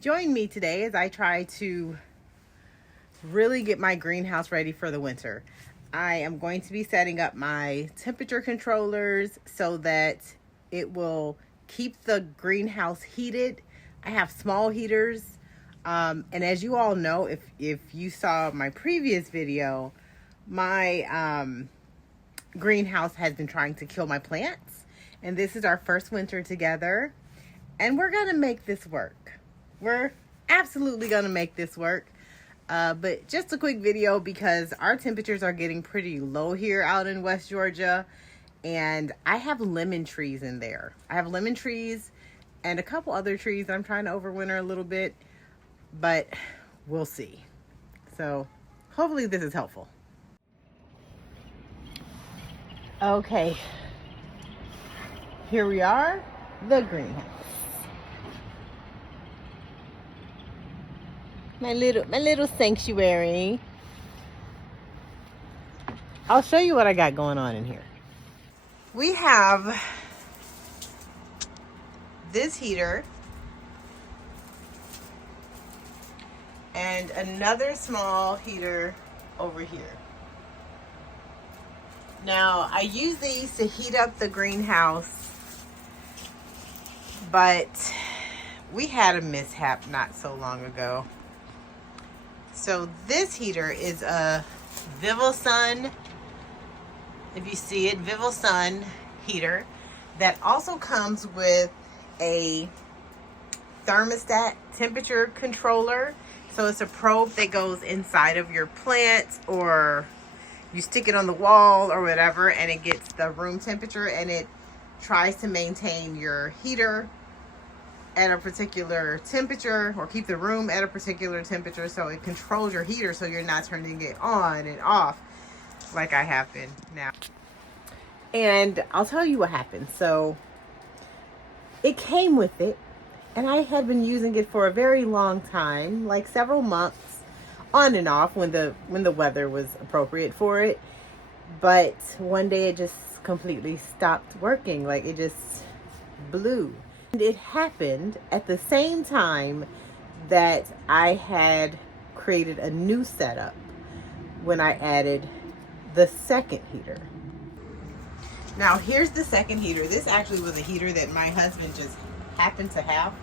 Join me today as I try to really get my greenhouse ready for the winter. I am going to be setting up my temperature controllers so that it will keep the greenhouse heated. I have small heaters, and as you all know, if you saw my previous video, my greenhouse has been trying to kill my plants, and this is our first winter together, and we're gonna make this work. We're absolutely gonna make this work. But just a quick video because our temperatures are getting pretty low here out in West Georgia, and I have lemon trees in there. I have lemon trees and a couple other trees I'm trying to overwinter a little bit, but we'll see. So hopefully this is helpful. Okay, here we are, the greenhouse. My little sanctuary. I'll show you what I got going on in here. We have this heater and another small heater over here. Now, I use these to heat up the greenhouse, but we had a mishap not so long ago. So this heater is a VIVOSUN, if you see it, VIVOSUN heater that also comes with a thermostat temperature controller. So it's a probe that goes inside of your plants, or you stick it on the wall or whatever, and it gets the room temperature, and it tries to maintain your heater at a particular temperature, or keep the room at a particular temperature, so it controls your heater so you're not turning it on and off like I have been now. And I'll tell you what happened. So it came with it, and I had been using it for a very long time, like several months on and off when the weather was appropriate for it. But one day it just completely stopped working. Like, it just blew. And it happened at the same time that I had created a new setup when I added the second heater. Now, here's the second heater. This actually was a heater that my husband just happened to have.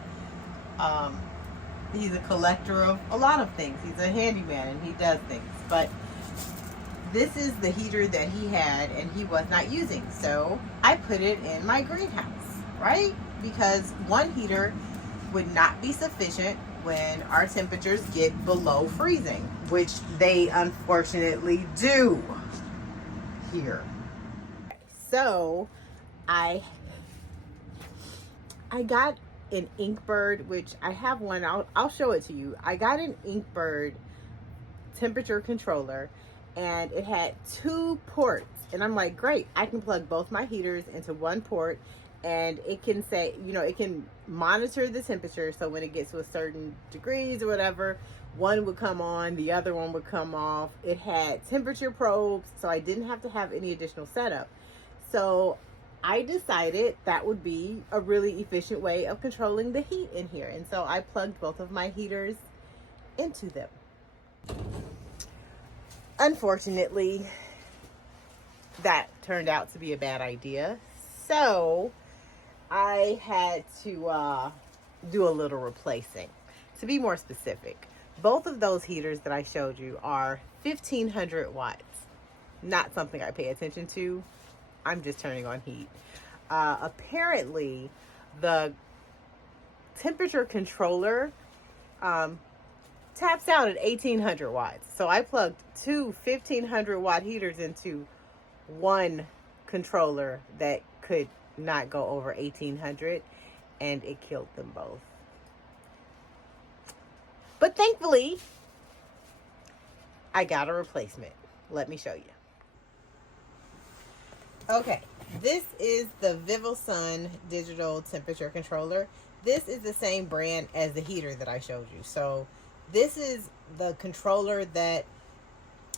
He's a collector of a lot of things. He's a handyman and he does things. But this is the heater that he had and he was not using. So I put it in my greenhouse, right? Because one heater would not be sufficient when our temperatures get below freezing, which they unfortunately do here. So I got an Inkbird, which I have one. I'll show it to you. I got an Inkbird temperature controller, and it had 2 ports, and I'm like, great, I can plug both my heaters into one port, and it can say, you know, it can monitor the temperature. So when it gets to a certain degrees or whatever, one would come on, the other one would come off. It had temperature probes, so I didn't have to have any additional setup. So I decided that would be a really efficient way of controlling the heat in here. And so I plugged both of my heaters into them. Unfortunately, that turned out to be a bad idea. So I had to do a little replacing. To be more specific, both of those heaters that I showed you are 1500 watts. Not something I pay attention to. I'm just turning on heat. Apparently, the temperature controller taps out at 1800 watts. So I plugged 2 1500 watt heaters into one controller that could not go over 1800, and it killed them both. But thankfully, I got a replacement. Let me show you. Okay, this is the VIVOSUN digital temperature controller. This is the same brand as the heater that I showed you. So this is the controller that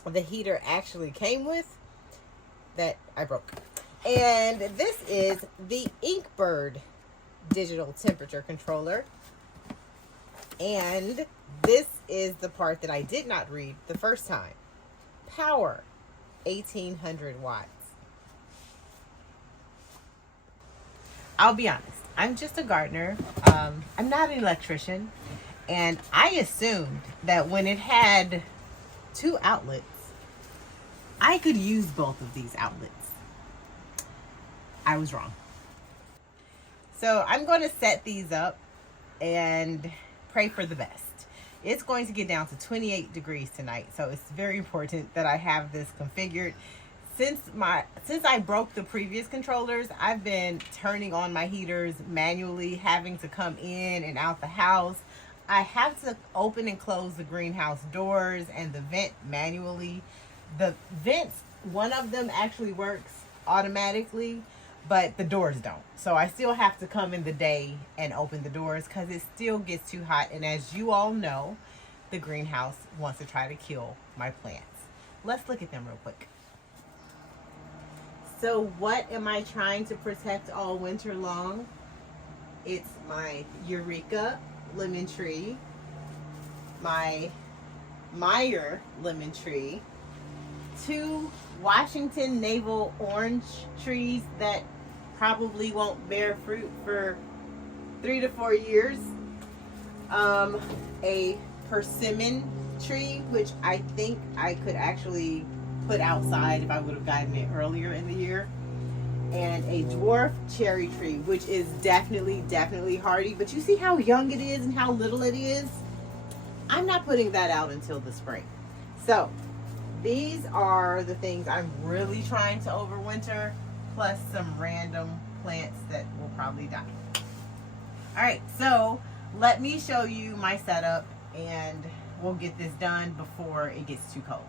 the heater actually came with that I broke. And this is the Inkbird digital temperature controller. And this is the part that I did not read the first time. Power, 1800 watts. I'll be honest, I'm just a gardener. I'm not an electrician. And I assumed that when it had 2 outlets, I could use both of these outlets. I was wrong. So I'm going to set these up and pray for the best. It's going to get down to 28 degrees tonight, so it's very important that I have this configured. Since I broke the previous controllers, I've been turning on my heaters manually, having to come in and out the house. I have to open and close the greenhouse doors and the vent manually. The vents, one of them actually works automatically, but the doors don't. So I still have to come in the day and open the doors because it still gets too hot. And as you all know, the greenhouse wants to try to kill my plants. Let's look at them real quick. So what am I trying to protect all winter long? It's my Eureka lemon tree, my Meyer lemon tree, 2 Washington navel orange trees that probably won't bear fruit for 3 to 4 years, a persimmon tree, which I think I could actually put outside if I would have gotten it earlier in the year, and a dwarf cherry tree, which is definitely hardy, but you see how young it is and how little it is? I'm not putting that out until the spring. So these are the things I'm really trying to overwinter, plus some random plants that will probably die. All right, so let me show you my setup and we'll get this done before it gets too cold.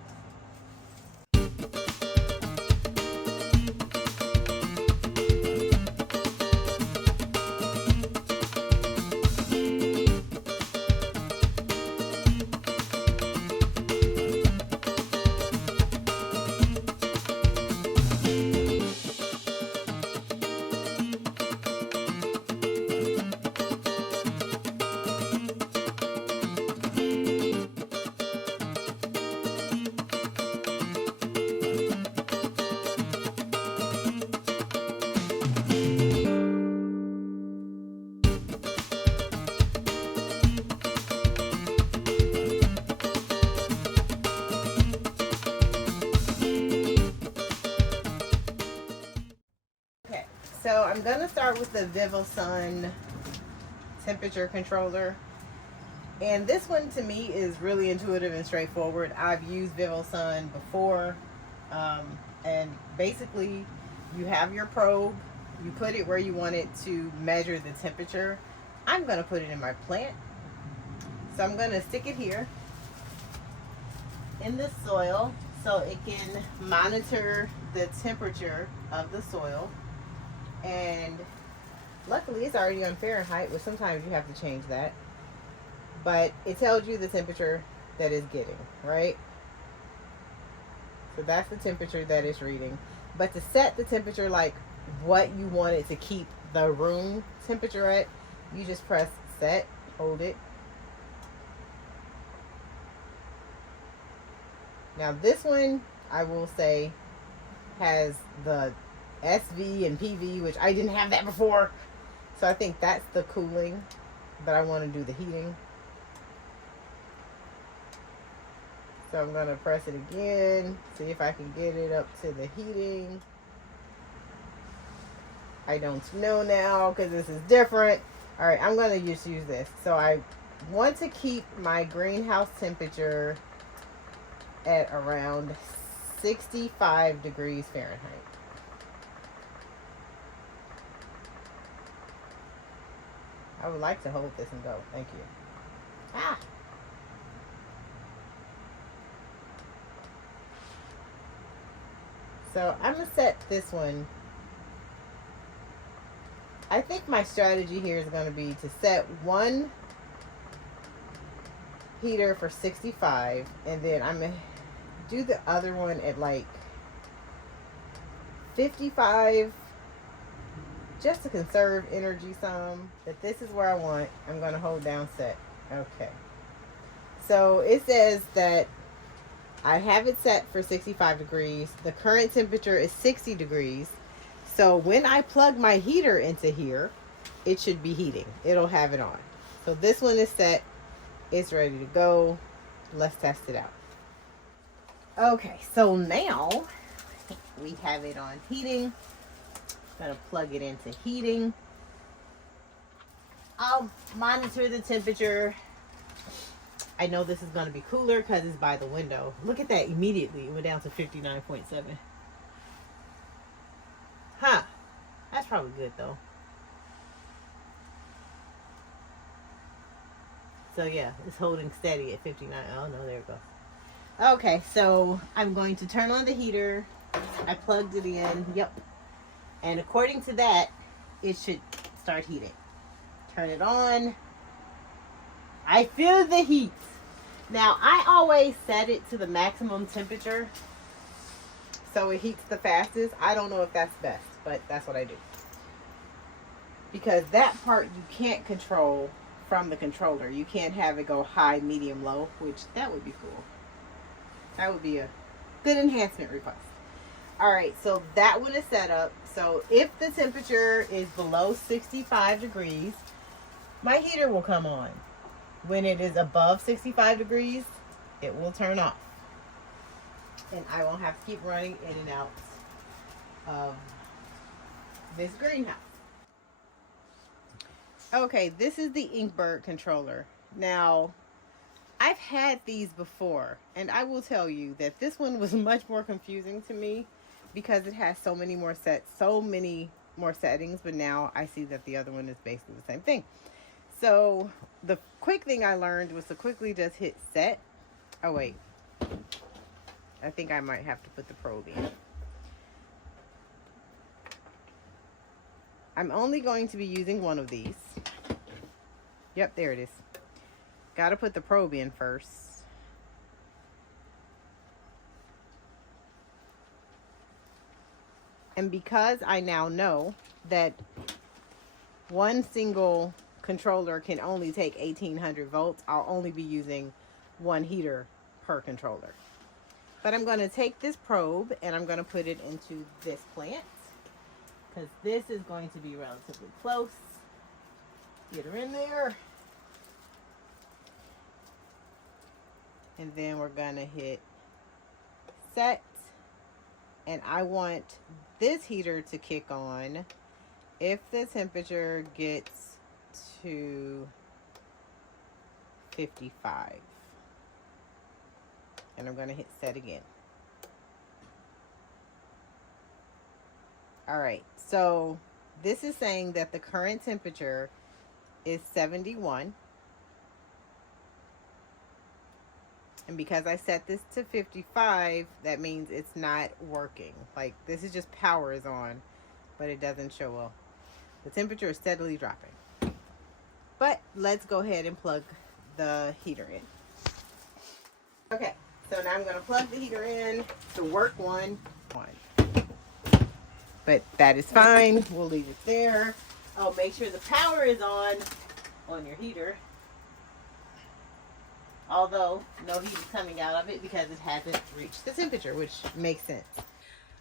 So I'm going to start with the VIVOSUN temperature controller. And this one to me is really intuitive and straightforward. I've used VIVOSUN before. And basically you have your probe. You put it where you want it to measure the temperature. I'm going to put it in my plant. So I'm going to stick it here in the soil so it can monitor the temperature of the soil. And luckily it's already on Fahrenheit, which sometimes you have to change that, but it tells you the temperature that it's getting, right? So that's the temperature that it's reading. But to set the temperature, like what you want it to keep the room temperature at, you just press set, hold it. Now this one, I will say, has the SV and PV, which I didn't have that before. So I think that's the cooling, but I want to do the heating. So I'm going to press it again, see if I can get it up to the heating. I don't know now because this is different. All right, I'm going to just use this. So I want to keep my greenhouse temperature at around 65 degrees Fahrenheit. I would like to hold this and go. Thank you. Ah! So I'm going to set this one. I think my strategy here is going to be to set one heater for 65, and then I'm going to do the other one at like 55, just to conserve energy some. But this is where I want. I'm going to hold down set. Okay. So it says that I have it set for 65 degrees. The current temperature is 60 degrees. So when I plug my heater into here, it should be heating. It'll have it on. So this one is set. It's ready to go. Let's test it out. Okay, so now we have it on heating. Gonna plug it into heating. I'll monitor the temperature. I know this is gonna be cooler because it's by the window. Look at that, immediately it went down to 59.7. Huh, that's probably good though. So yeah, it's holding steady at 59. Oh no, there it goes. Okay, so I'm going to turn on the heater. I plugged it in, yep. And according to that, it should start heating. Turn it on. I feel the heat. Now, I always set it to the maximum temperature so it heats the fastest. I don't know if that's best, but that's what I do. Because that part you can't control from the controller. You can't have it go high, medium, low, which that would be cool. That would be a good enhancement request. All right, so that one is set up. So if the temperature is below 65 degrees, my heater will come on. When it is above 65 degrees, it will turn off. And I won't have to keep running in and out of this greenhouse. Okay, this is the Inkbird controller. Now, I've had these before, and I will tell you that this one was much more confusing to me because it has so many more settings, but now I see that the other one is basically the same thing. So the quick thing I learned was to quickly just hit set. Oh wait, I think I might have to put the probe in. I'm only going to be using one of these. Yep, there it is. Got to put the probe in first. And because I now know that one single controller can only take 1800 volts, I'll only be using one heater per controller. But I'm going to take this probe and I'm going to put it into this plant because this is going to be relatively close. Get her in there. And then we're going to hit set. And I want this heater to kick on if the temperature gets to 55. And I'm going to hit set again. All right, so this is saying that the current temperature is 71. And because I set this to 55, that means it's not working. Like, this is just power is on, but it doesn't show well. The temperature is steadily dropping. But let's go ahead and plug the heater in. Okay, so now I'm going to plug the heater in to work one. But that is fine. We'll leave it there. Oh, make sure the power is on your heater. Although no heat is coming out of it because it hasn't reached the temperature, which makes sense.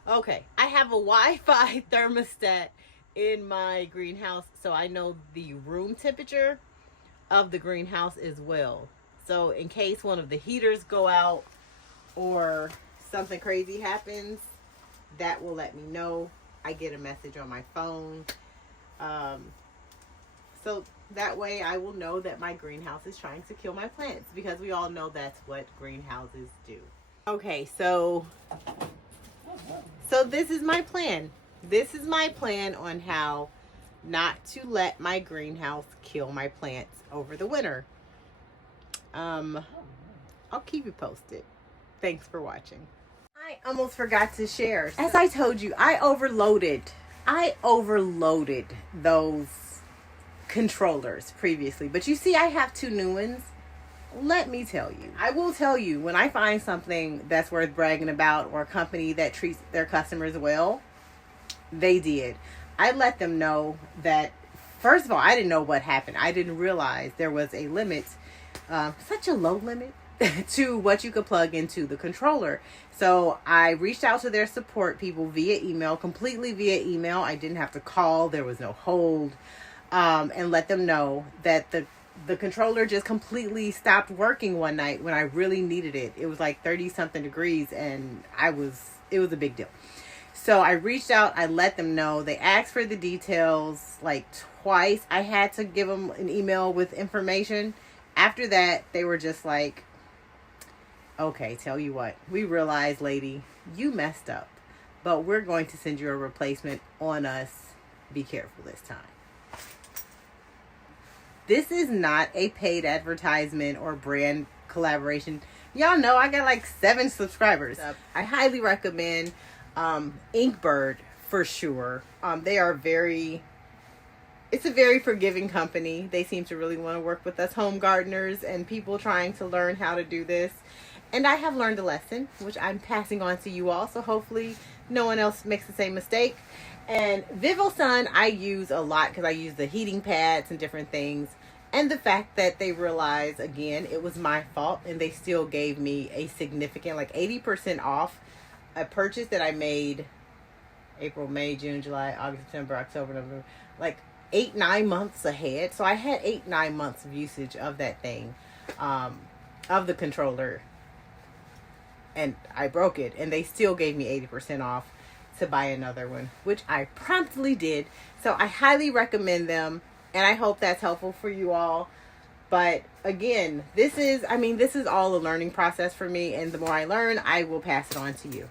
Okay, I have a Wi-Fi thermostat in my greenhouse, so I know the room temperature of the greenhouse as well. So in case one of the heaters go out or something crazy happens, that will let me know. I get a message on my phone. So that way I will know that my greenhouse is trying to kill my plants, because we all know that's what greenhouses do. Okay, so this is my plan. This is my plan on how not to let my greenhouse kill my plants over the winter. I'll keep you posted. Thanks for watching. I almost forgot to share. As I told you, I overloaded those controllers previously, but you see I have two new ones. Let me tell you, I will tell you when I find something that's worth bragging about, or a company that treats their customers well. They did. I let them know that first of all, I didn't know what happened. I didn't realize there was a limit, such a low limit to what you could plug into the controller. So I reached out to their support people via email, completely via email. I didn't have to call. There was no hold, and let them know that the controller just completely stopped working one night when I really needed it. It was like 30 something degrees and it was a big deal. So I reached out, I let them know. They asked for the details like twice. I had to give them an email with information. After that, they were just like, okay, tell you what, we realized, lady, you messed up, but we're going to send you a replacement on us. Be careful this time. This is not a paid advertisement or brand collaboration. Y'all know I got like 7 subscribers. I highly recommend Inkbird for sure. They are it's a very forgiving company. They seem to really want to work with us home gardeners and people trying to learn how to do this. And I have learned a lesson, which I'm passing on to you all. So hopefully no one else makes the same mistake. And VIVOSUN I use a lot because I use the heating pads and different things. And the fact that they realized, again, it was my fault. And they still gave me a significant, like 80% off a purchase that I made April, May, June, July, August, September, October, November. Like 8-9 months ahead. So I had 8-9 months of usage of that thing, of the controller. And I broke it. And they still gave me 80% off to buy another one, which I promptly did. So I highly recommend them, and I hope that's helpful for you all. But again, this is all a learning process for me, and the more I learn, I will pass it on to you.